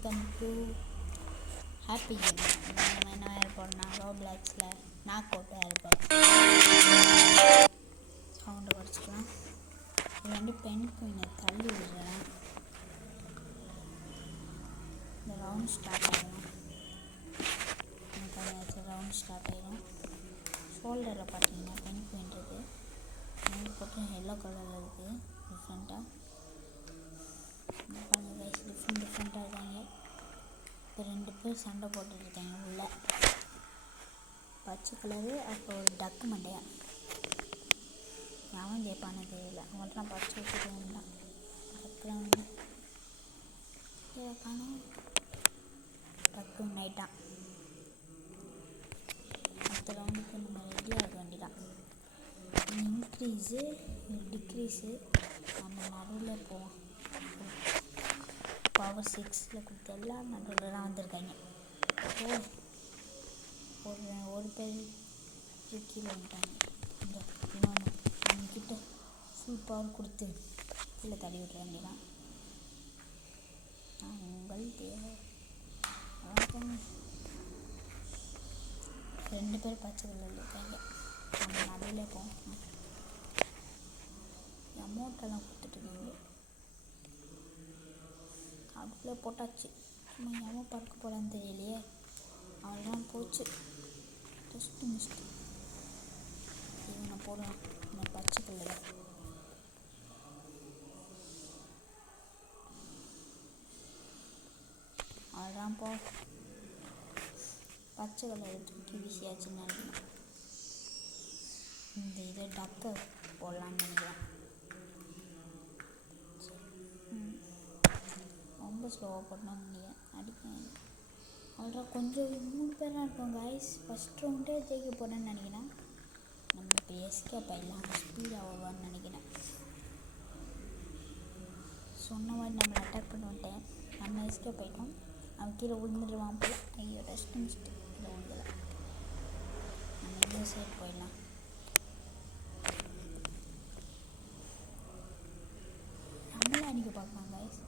Welcome to happy game. நம்ம என்ன வேறு போடணும், ரோப்ளாக்ஸில் நாக் அவுட் வேறு போகிறோம். சவுண்டை குறைச்சிக்கலாம். இது வந்து பென் குயினை தள்ளி விடுறேன். இந்த ரவுண்ட் ஸ்டார்ட் ஆகிடும். எனக்கு அது ரவுண்ட் ஸ்டார்ட் ஆகிடும். ஷோல்டரில் பார்த்தீங்கன்னா பென் குயின் இருக்குது. நெல் போட்டு எல்லோ கலரில் இருக்குது. டிஃப்ரெண்ட்டாக டிஃப்ரெண்ட்டாக இருக்காங்க. இப்போ 2 பேர் சண்டை போட்டுட்டு இருக்காங்க உள்ள. பச்சை கலரு, அப்போ ஒரு டக்கு மண்டையா. அவன் கேட்பானு தெரியல. அவங்கள்ட்ட பச்சை வச்சுட்டு வந்தான். டக்குலாம் வந்து கேட்பானே டக்கு நைட்டான். அடுத்த ரவுண்டுக்கு நம்ம ரெடியாக இருக்க வேண்டியதான். இன்க்ரீஸு டிக்ரீஸு நம்ம நடுவில் போவோம். பவர் 6 கொடுத்து எல்லாம் நடுவில் தான் வந்திருக்காங்க. ஒரு பேர் கீழே வந்துட்டாங்க. இந்த இன்னொன்று அவங்கக்கிட்ட ஃபுல் பவர் கொடுத்து கீழே தள்ளி விட்ற வேண்டியதான். உங்கள் தேவை 2 பேர் பச்சை கலரில் இருக்காங்க. நம்ம நடுவில் போவோம். அமௌண்ட்டெல்லாம் கொடுத்துட்ருக்காங்க. அதுக்குள்ளே போட்டாச்சு. சும்மா எவ்வளோ பார்க்க போகிறான்னு தெரியலையே. அவள்தான் போச்சு. Just missed. இவனை போடலாம். இந்த பச்சை கலர் அவள்தான் போ. பச்சை கலர் தூக்கி வீசியாச்சுன்னு நினைக்கிறேன். இந்த இதை டக்கை போடலான்னு நினைக்கிறேன். ரொம்ப ஸ்லோவாக போடணும்னு நினைக்கிறேன். அடிக்க அவ்வளோ கொஞ்சம் 3 பேராக இருக்கும் கைஸ். ஃபஸ்ட் ரவுண்டே ஜெயிக்க போகிறேன்னு நினைக்கிறேன். நம்ம இப்போ எஸ்கேப் ஆகிடலாம். ஸ்பீடாக வருவான்னு நினைக்கிறேன். சொன்ன மாதிரி நம்மளை அட்டாக் பண்ண வந்துட்டேன். நம்ம எஸ்கேப் ஆகிட்டோம். அவன் கீழே விழுந்துடுவான் போல. ஐயோ ரெஸ்ட் மிஸ்ட்டு கீழே விழுந்தல. நம்ம இந்த சைடு போயிடலாம். நம்மளே அடிக்க பார்க்கலாம் கைஸ்.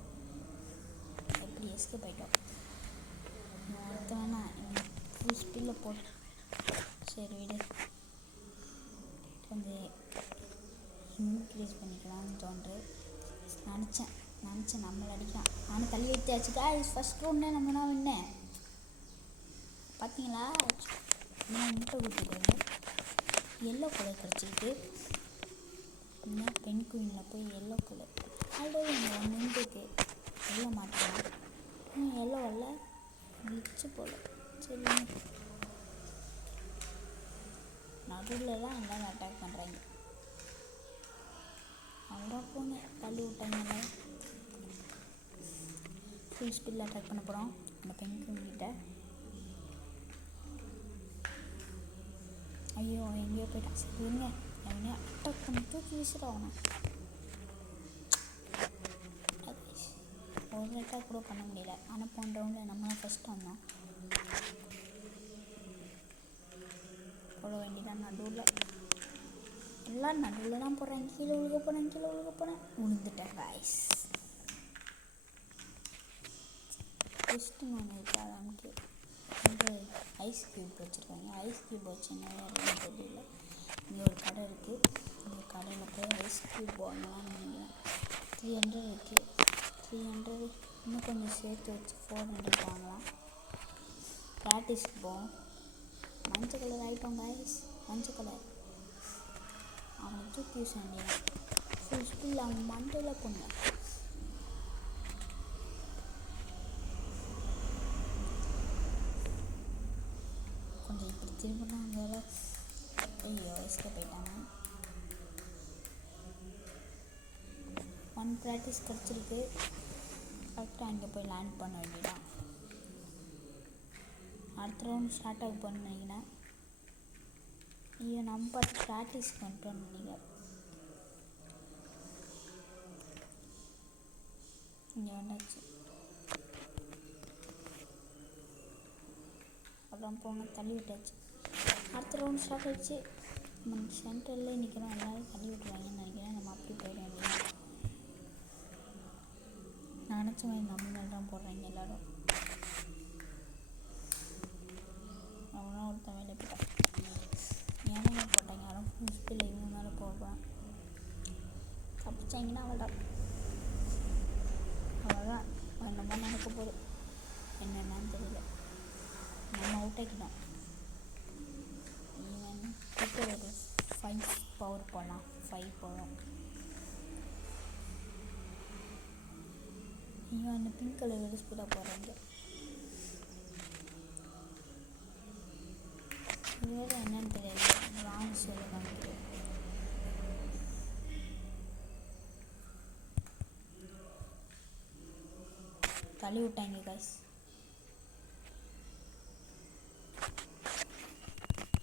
எப்படி எஸ்கேப் ஆகிட்டோம். அடுத்தவனா இவன் ஃபுல் ஸ்பீடில் போட்டு சரி விடு. கொஞ்சம் இன்க்ரீஸ் பண்ணிக்கலாம்னு தோன்று நினச்சேன் நம்மளை அடிக்கலாம். நானும் தள்ளி வைத்தாச்சு காய்ஸ். ஃபஸ்ட் ரவுண்டே நம்ம தான் வின்னேன். பார்த்தீங்களா? நான் முட்டை ஊற்றிடுங்க. எல்லோ கலர் கிடச்சிருக்கு. இன்னும் பென் குயினில் போய் எல்லோ கலர் ஆல்ரெடி இந்த 1 மினிட்டுக்கு எல்லோ மாட்டலாம். எல்லோ வரல, மிச்சு போல. சரி நடுவில் தான் எல்லோரும் அட்டாக் பண்ணுறாங்க. அவ்வளோ போங்க தள்ளி விட்டாங்க. ஃபுல் ஸ்பீடில் அட்டாக் பண்ண போகிறோம். அந்த பெண்கிட்ட ஐயோ எங்கேயோ போயிட்டான். சரி இருங்க, எவனே அட்டாக் பண்ணி தூக்கி வீசுகிறோம். ஒரு அட்டாக் கூட பண்ண முடியல. ஆனால் போன ரவுண்டில் நம்ம ஃபஸ்ட்டு வந்தோம். போட வேண்டியதான். நடுவில் எல்லாம் நடுவில் தான் போடுறேன். கீழே விழுக போனேன். விழுந்துட்டேன் காய்ஸ். டெஸ்ட்டுன்னு ஒன்று இருக்குது. அது நமக்கு வந்து ஐஸ் க்யூப் வச்சுருக்காங்க. ஐஸ் க்யூப் வச்சு என்ன தெரியல. இங்கே ஒரு கடை இருக்குது. இந்த கடையில் போய் ஐஸ் க்யூப் வாங்கலாம்னு நினைக்கிறேன். 300 இருக்குது. 300 இன்னும் கொஞ்சம் சேர்த்து வச்சு 400 வாங்கலாம். ப்ராக்டிஸ்க்கு போவோம். மஞ்சள் கலர் ஆகிட்டோம் காய்ஸ். மஞ்சள் கலர் அவனை தூக்கி யூஸ் பண்ணிடுறான். ஃபுல் ஸ்பீடில் அவன் மண்டையில் போனேன். கொஞ்சம் இப்படி திரும்பினா அங்கே ஐயோ எஸ்கேப் போயிட்டாங்க. 1 ப்ராக்டிஸ் கிடச்சிருக்கு. கரெக்டாக அங்கே போய் லேண்ட் பண்ண வேண்டியதான். அடுத்த ரவுண்ட் ஸ்டார்ட் ஆக போகணும்னு நினைக்கிறேன். ஐயோ நம்ம பார்த்து ப்ராக்டிஸ் பண்ணிட்டோம்னு நினைக்கிறேன். இங்கே வந்தாச்சு. அப்புறம் போங்க தள்ளி விட்டாச்சு. அடுத்த ரவுண்ட் ஸ்டார்ட் ஆகிடுச்சு. நம்ம சென்டரில் நிற்கிறோம். எல்லோரும் தள்ளி விட்டுருவாங்கன்னு நினைக்கிறேன். நம்ம அப்படி போயிட வேண்டியது. நினச்ச மாதிரி நம்ம மேலே தான் போடுறாங்க எல்லோரும். தான் நடக்க போகுது, என்னென்னு தெரியல. நம்ம அவுட் ஆக்கிட்டோம். ஈவன் கிட்ட ஒரு 5 பவர் போகலாம், 5 போவோம். ஈவன் அந்த பிங்க் கலர் விட ஸ்பீடாக போகிறாங்க. இது வேறு என்னன்னு தெரியல, ராங் சொல்லி நினைக்கிறேன். தள்ளி விட்டாங்க கைஸ்.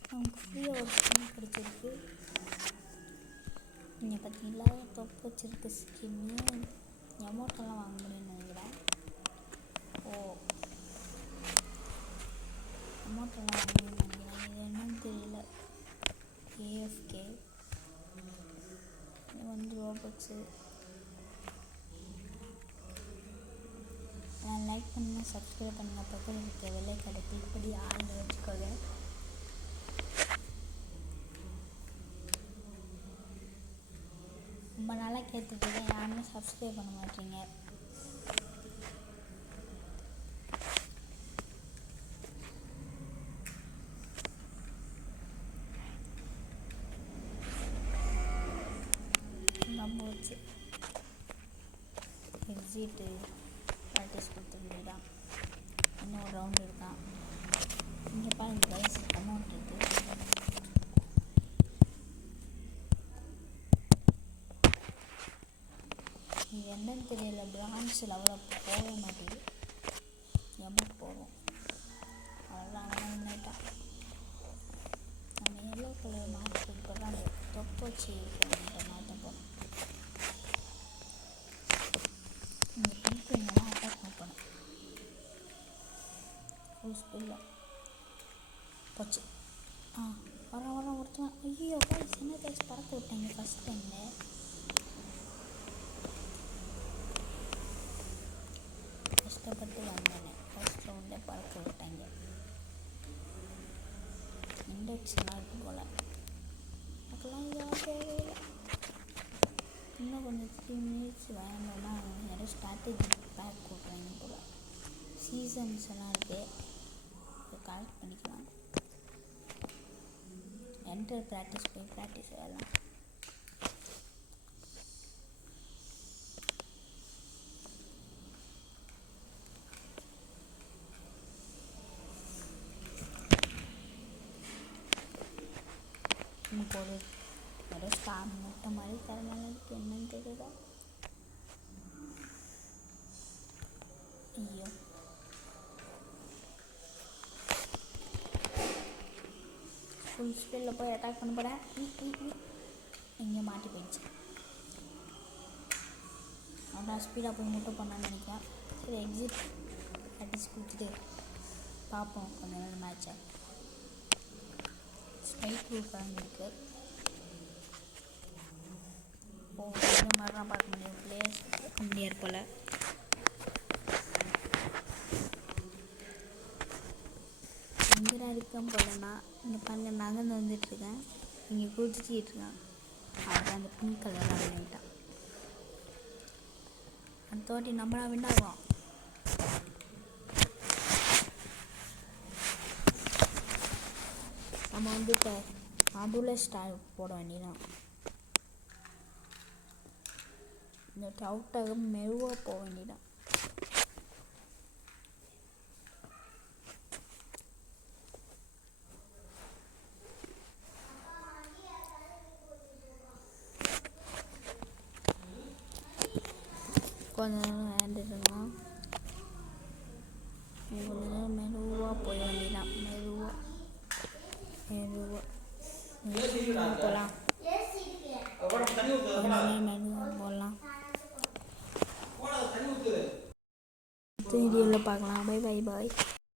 நமக்கு ஃப்ரீயாக ஒரு ஸ்கின் கிடச்சிருக்கு. நீங்கள் பார்த்தீங்களா, தொப்பு வச்சிருக்க ஸ்கின்னு எமௌண்ட்டெல்லாம் வாங்க முடியும்னு நினைக்கிறேன். அமௌண்ட்டெல்லாம் வாங்க முடியும்னு நினைக்கிறேன். இது என்னன்னு தெரியல. ஏஎஃப்கே இது வந்து ரோபக்ஸு. லைக் பண்ணுங்கள், சப்ஸ்கிரைப் பண்ணுங்கள், பக்கத்தில் இருக்க வெள்ளைக்கடை கிளிக் பண்ணி ஆள் வச்சுக்கோங்க. ரொம்ப நாளாக கேட்டுட்ருக்கேன், யாருமே சப்ஸ்கிரைப் பண்ண மாட்டீங்க. நம்ம வச்சு எக்ஸிட்டு ப்ராக்டிஸ் கொடுத்துருந்தான். இன்னும் ஒரு ரவுண்டு இருக்கான். இங்கே பாருங்க கைஸ், அமௌண்ட் இருக்குது. இது என்னன்னு தெரியல, பிரான்ஸ் லெவலில் போகவே மாட்டேங்குது. எமௌண்ட் போகும் அதெல்லாம் அவன்ட்டான். நம்ம எல்லோ கலர் மாட்டு போடுறாங்க, தொப்பு வச்சு மாட்ட போகிறோம். இந்த பிங்க் எல்லாம் அட்டாக் பண்ணணும் ஃபுல் ஸ்பீடில் போச்சு. வர ஒருத்தன். ஐயோ கைஸ், என்ன கைஸ் பறக்க விட்டாங்க ஃபஸ்ட் டைமில். கஷ்டப்பட்டு வந்தேன், ஃபஸ்ட் ரவுண்டே பறக்க விட்டாங்க. இண்டக்ஷனாக இருக்கும் போல். அதுக்கெல்லாம் தேவையில்லை. இன்னும் கொஞ்சம் 3 மினிட்ஸ் வேணும்னா யாரும் ஸ்ட்ராட்டஜி பேக் கொடுக்குறாங்க போல். சீசன்ஸ் எல்லாம் இருக்குது, இப்போ கலெக்ட் பண்ணிக்கலாம். என்டர் ப்ராக்டிஸ் போய் ப்ராக்டிஸ் ஆகலாம். இப்போ ஒரு ஸ்டார் முட்டை மாதிரி தரனால இருக்கு, என்னன்னு தெரியல. ஐயோ ஃபுல் ஸ்பீடில் போய் அட்டாக் பண்ண போகிறேன். இங்கே மாட்டி போயிடுச்சு. நான் ஸ்பீடாக போய் முட்டை பண்ணான்னு நினைக்கிறேன். சரி, எக்ஸிட் ப்ராக்டிஸ் கொடுத்துட்டு பார்ப்போம் கொஞ்ச நேரம் மேட்சை. ஸ்ட்ரைக் ரூட்டாக இருக்குது. இந்த மாதிரிலாம் பார்க்க முடியும், பிளேயர்ஸ் பார்க்க முடியாது போல். எங்கே இருக்கேன் போலன்னா இங்கே பாருங்க, நகர்ந்து வந்துட்டுருக்கேன். இங்கே குதிச்சிட்ருக்கேன். அதுதான் அந்த பிங்க் கலராக விளையாட்டான். அடுத்த வாட்டி நம்மளாக விண்டாகும். நம்ம வந்து இப்போ அதில் ஸ்டார் போட வேண்டியதான். இந்த அவுட்டாக மெதுவாக போக வேண்டியதான். கொஞ்ச நேரம் விளையாண்டுருக்கலாம். கொஞ்ச நேரம் மெதுவாக போக வேண்டியதான். மெதுவாக போகலாம். மெதுவாக போகலாம். வீடியோவில் பார்க்கலாம். பை.